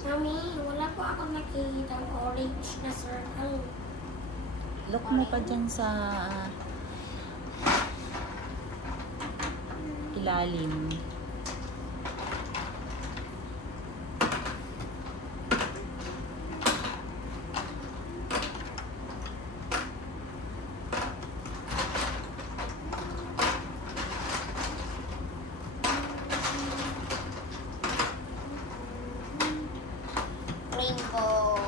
Mami, wala po ako nakikita ng orange na circle. Look mo pa dyan sa ilalim. Rainbow.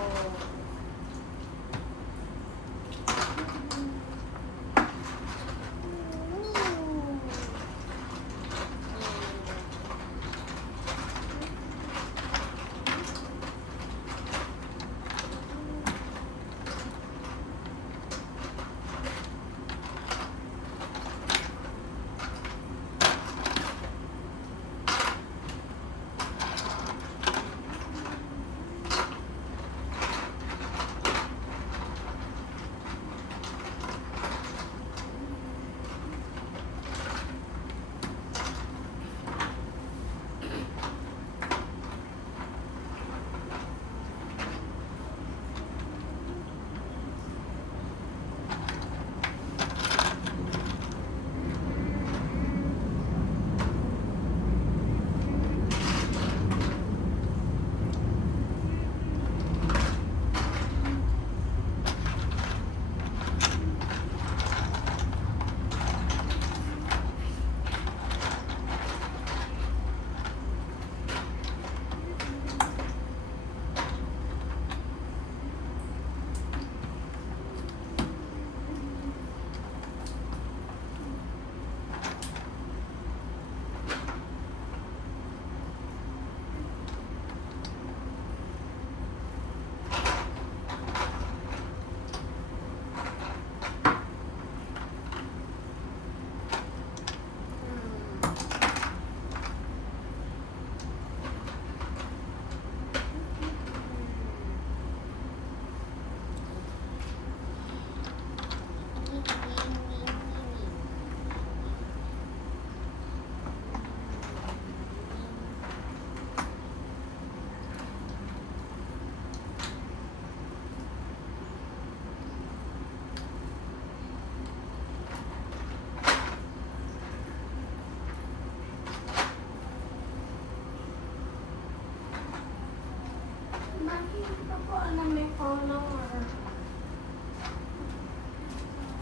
Bakit hindi ko po alam may follower?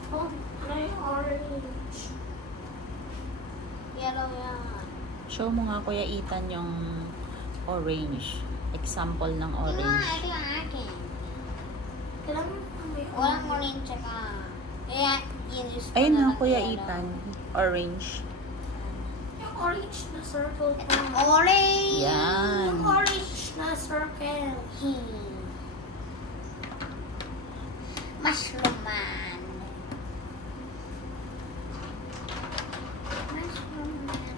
Oh, may orange. Yellow yan. Show mo nga Kuya Ethan yung orange. Example ng orange. Ito yung akin. Kailangan pa may orange. Walang orange tsaka. Kaya, use ko Ayun na na lang Kuya yellow. Ethan. Orange. Yung orange na circle ko. Orange! Yan. Yung orange na circle. Mushroom man. Mushroom man.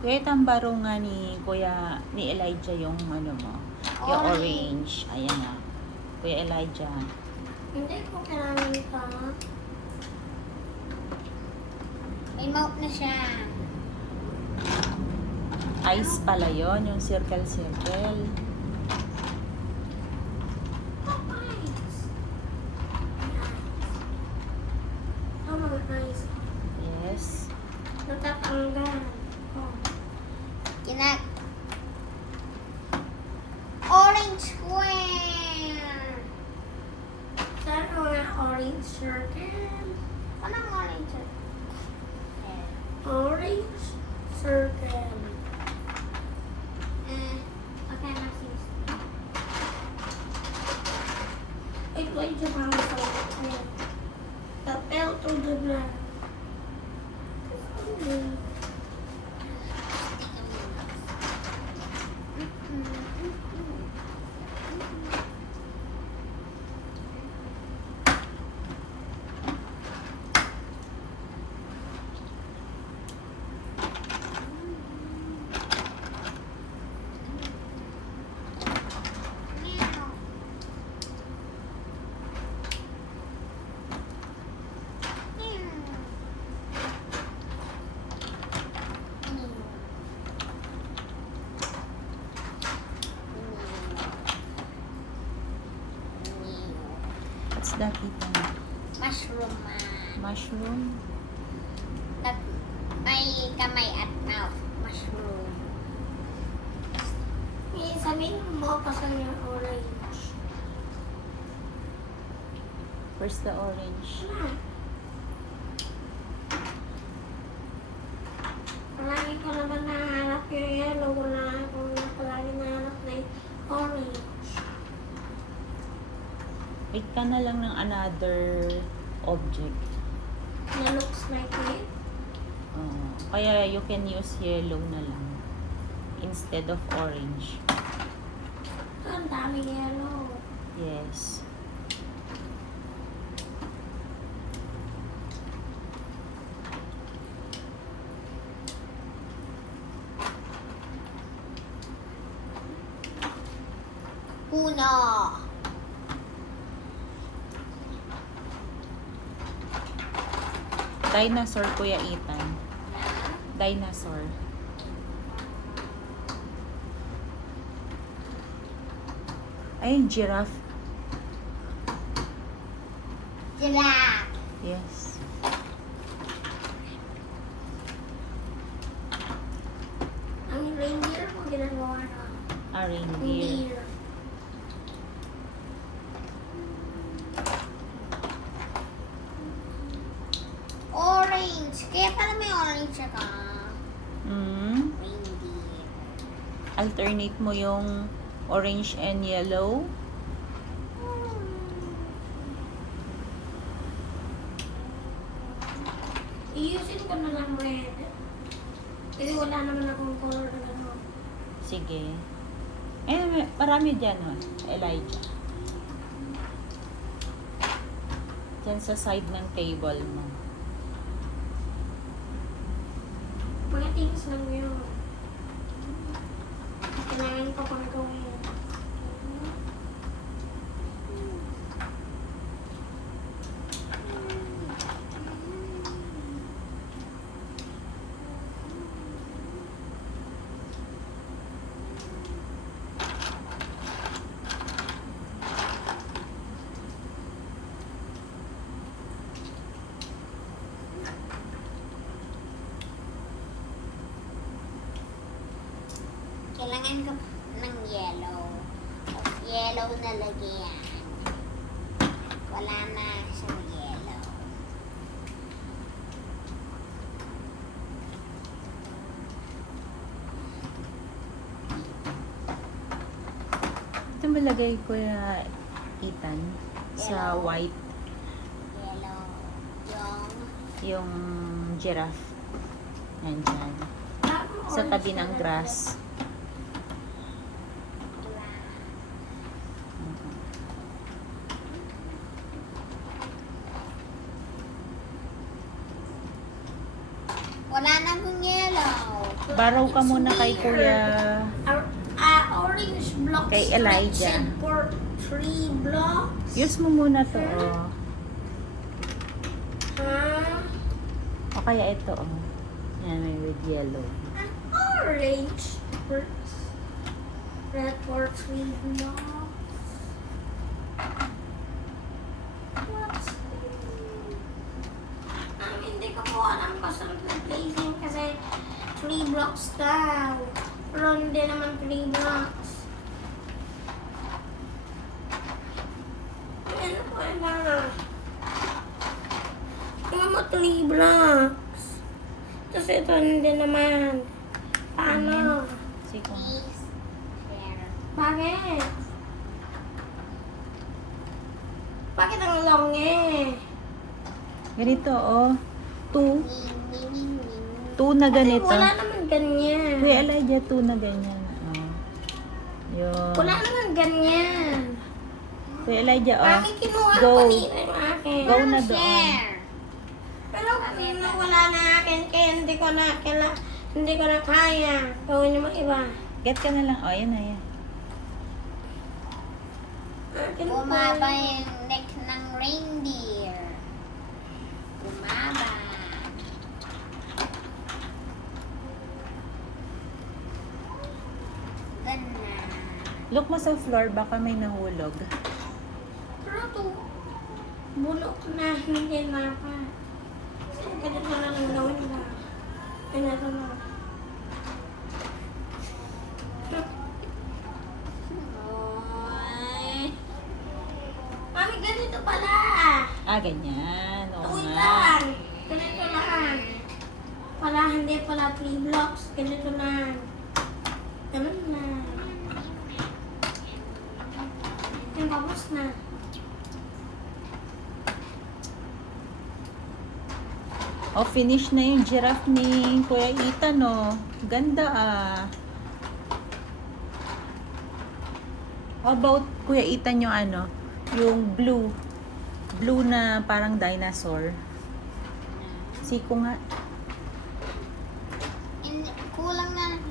Kuya Ethan, baro nga ni Elijah yung ano mo. Yung orange. Ayan na. Kuya Elijah. Hindi ko kailangan ito. May mouth na siya. Ice pala yun. Yung circle. Oh, nice. Oh, mga nice. Yes. Natatanggal. Oh. Kinag. Orange square. Saan ang mga orange circle? Anong orange circle? Orange circle. Okay, nasis. Ito ay Japan sa akin. Tapel to the black. What's that, Ethan? Mushroom man. Mushroom? May kamay at mouth. Mushroom. Sabihin mo kasi yung orange. Where's the orange? Palagi ko naman nahanap yung yellow. Wala akong palagi nahanap na yung orange. Wait ka na lang ng another object. Na looks like it. Kaya you can use yellow na lang instead of orange. Ang dami yellow. Yes. Uno. Dinosaur, Kuya Ethan. Dinosaur. Ay, giraffe. Giraffe. Yes. Ang reindeer mo ginagawa na. A reindeer. Reindeer. Orange. Kaya pala may orange ka. Reindeer. Alternate mo yung orange and yellow. Iusin ko na lang red. Kasi wala naman akong color na gano'n. Sige. Eh, marami dyan, Elijah. Dyan sa side ng table mo. Mga things lang yun. Kailangan ko pang gawin. Kailangan ko ng yellow. Yellow na lagyan. Wala na siyang yellow. Ito malagay, Kuya Ethan, sa Yellow. white, Yellow. yung giraffe. Nandyan. Sa tabi ng grass. Wala na akong yellow. Baraw ka It's muna kay weird. Kuya. Orange blocks. Kay Elijah. stretched for 3 blocks. Use mo muna to, O kaya ito, Yan, may with yellow. An orange first. Red for 3 blocks. What's this? Hindi ko po alam kung saan placing kasi 3 blocks daw. Pero hindi naman 3 blocks. Ano po na? Ano mo 3 blocks? Tapos ito hindi naman. Paano? Sige. Bakit? Bakit ang long Ganito, 2. 2 na ganito. Kasi wala naman ganyan. Kuya Elijah, 2 na ganyan. Yun. Wala naman ganyan. Kuya Elijah, Bakit kinuha Go. ko nito yung akin? Go na doon. Pero wala na akin kaya hindi ko na kaya. Gawin niyo iba. Get ka na lang. Yan na, yan. Bumaba yung neck ng reindeer. Bumaba. Ganda. Look mo sa floor, baka may nahulog. Pero to, Bulok na, hindi na pa. Ganito na lang gawin na. Ganito na. Ay. Mami, ganito pala. Ganyan. Oo Tuloy nga. lang. Ganito lang. Pala, hindi pala 3 blocks. Ganito lang. Ganito lang. Yan, tapos na. Finish na yung giraffe ni Kuya Ethan, no? Ganda, How about, Kuya Ethan, yung ano? Yung blue. Blue na parang dinosaur. Siko nga. Kulang na.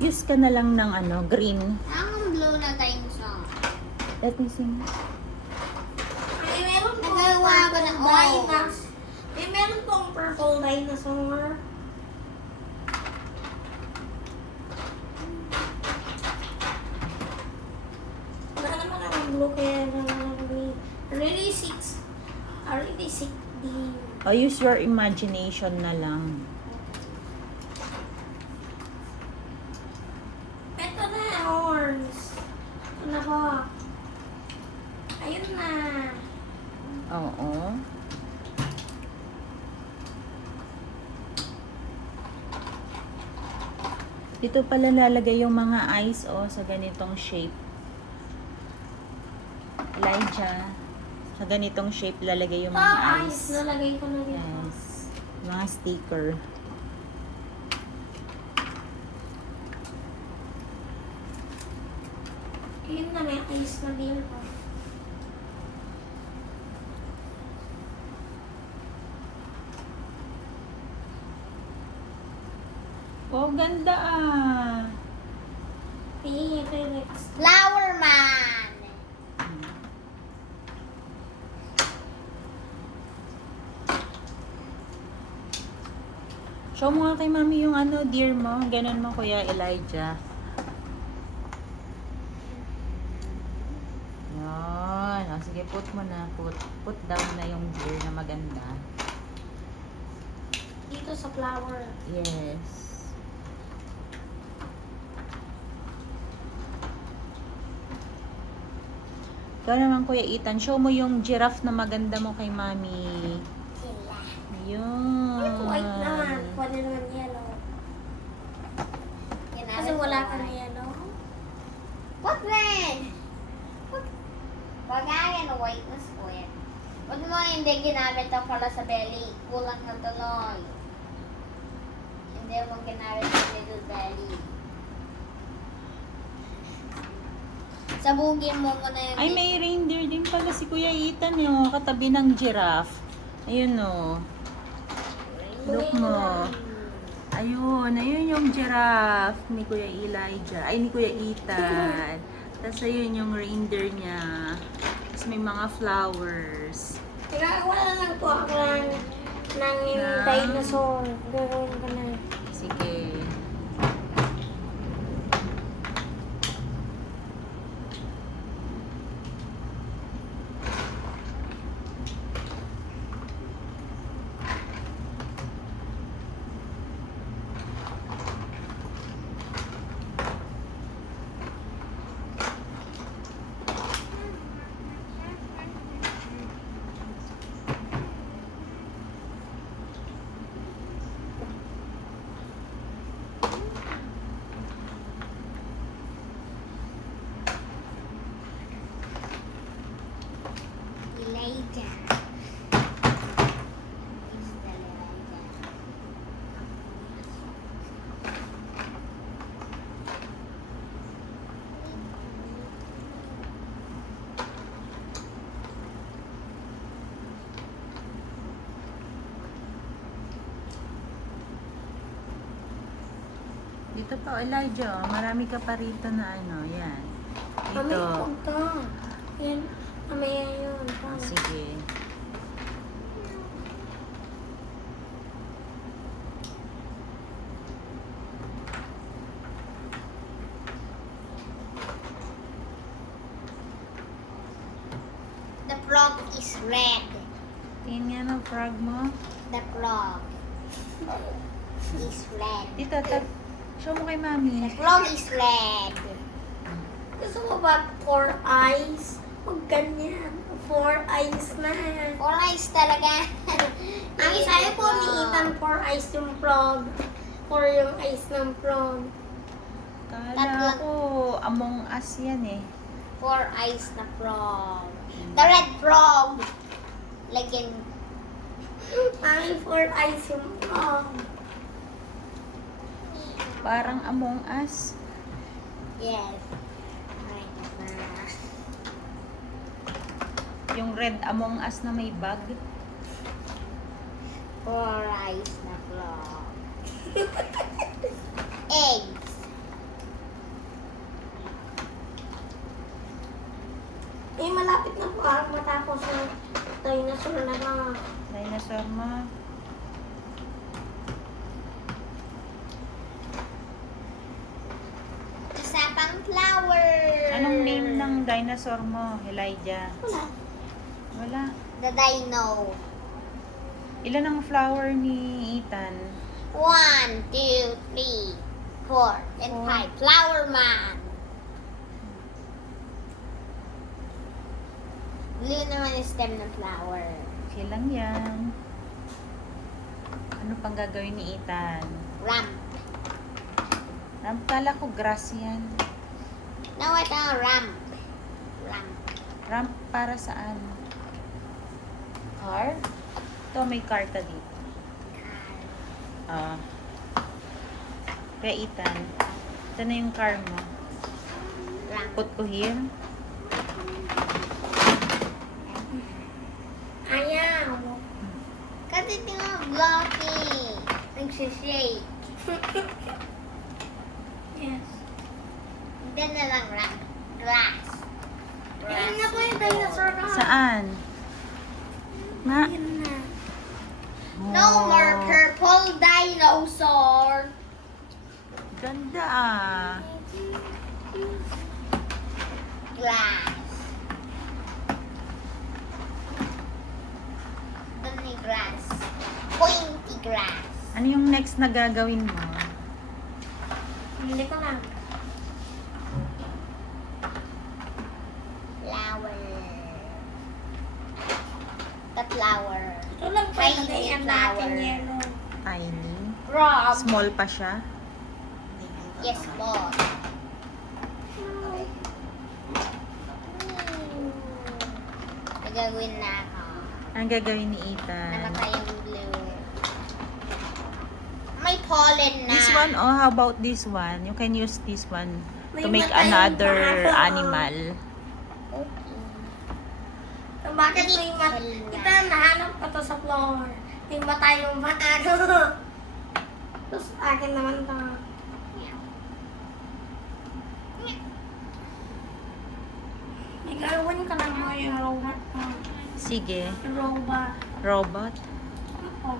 Use ka na lang ng ano, green. Ang blue na dinosaur. Let me see. Ay, meron pong Nagawa ko ng dinosaur. Ay, meron pong purple dinosaur. Wala naman ang blue kaya really sick din. Use your imagination na lang. Ito na, horns. Ito na po. Ayun na. Oo. Dito pala lalagay yung mga eyes, sa ganitong shape. Elijah, sa ganitong shape lalagay yung mga Eyes. eyes. Nalagay ko na dito. Yes. Mga sticker. Ayun na, may eyes na din po. Ganda, Tingin ito yung next. Flower Man. Show mo nga kay mami yung ano, deer mo. Ganun mo, Kuya Elijah. Yan. Sige, put mo na. Put down na yung deer na maganda. Dito sa flower. Yes. Ikaw naman, Kuya Ethan. Show mo yung giraffe na maganda mo kay mami. Sila. Ayun. Ito white naman. Pwede naman yellow. Kasi wala ka na yellow. What man? Wag nga yan, white na square. Huwag mo hindi ginamit ang pala sa belly. Kulang na tuloy. Hindi mo ginamit sa little belly. Sabugin mo muna yung Ay, may reindeer din pala si Kuya Ethan, yung katabi ng giraffe. Ayun, Look mo. Ayun yung giraffe ni Kuya Elijah. Ay, ni Kuya Ethan. Tapos ayun yung reindeer niya. Tapos may mga flowers. Wala lang po ako ng dinosaur. Gagawin ko na. Sige. Elijah. Is the Elijah. Dito pa, Elijah. Marami ka pa rito na ano. Yan. Kami Dito. punta. Yan. Mamaya yun. Sige. The frog is red. Tingin nga ng frog mo. The frog is red. Dito, show mo kay The mami. frog is red. Gusto mo ba 4 eyes? Huwag ganyan. 4 eyes na. Four eyes talaga. Ang sabi po ni Ethan, 4 eyes yung frog. 4 yung eyes ng frog. Kala Tatlo. ko, Among Us yan eh. Four eyes na frog. The red frog. Lagyan. Mami, 4 eyes yung frog. Parang Among Us. Yes. Right. Yung red Among Us na may bag. Four eyes na frog. Eggs. Eh, malapit na po matapos ng dinosaur na lang. Dinosaur mo. Isa pang flower. Anong name ng dinosaur mo, Elijah? Wala. Wala. The dino. Ilan ang flower ni Ethan? 1, 2, 3, 4, and 5. Flower man. Blue naman yung stem ng flower. Okay lang yan. Ano pang gagawin ni Ethan? Ramp. Kala ko grass yan. No, ito ramp. Ramp. Ramp para saan? Car? Ito, may karta dito. Ah. Kaya Ethan, ito na yung car mo. Ramp. Put ko here. Ayaw. Kasi tingnan blocking. Nagsishake. Yes. Then na lang ramp. Grass. Ayun na po yung dinosaur na. Saan? Na? Ayun na. No more purple dinosaur. Ganda ah. Glass. Dami grass. Pointy grass. Ano yung next na gagawin mo? Hindi ko lang. Flower. The flower. Ito lang pa Tiny lagayan flower. natin yellow. Tiny. Frog. Small pa siya. Yes, boss. Nagagawin na ako. Ang gagawin ni Ethan? Namatay yung blue. May pollen na. This one, oh, how about this one? You can use this one to May make matay yung another paso. animal. Okay. So, bakit may Ito, nahanap ko to sa floor. May matay yung ano. Tapos akin naman to. May gawin ka lang mo yung robot mo. Sige. Yung robot. Robot. Ako.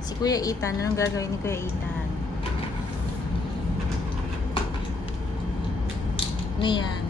Si Kuya Ethan, anong gagawin ni Kuya Ethan? Ano yan?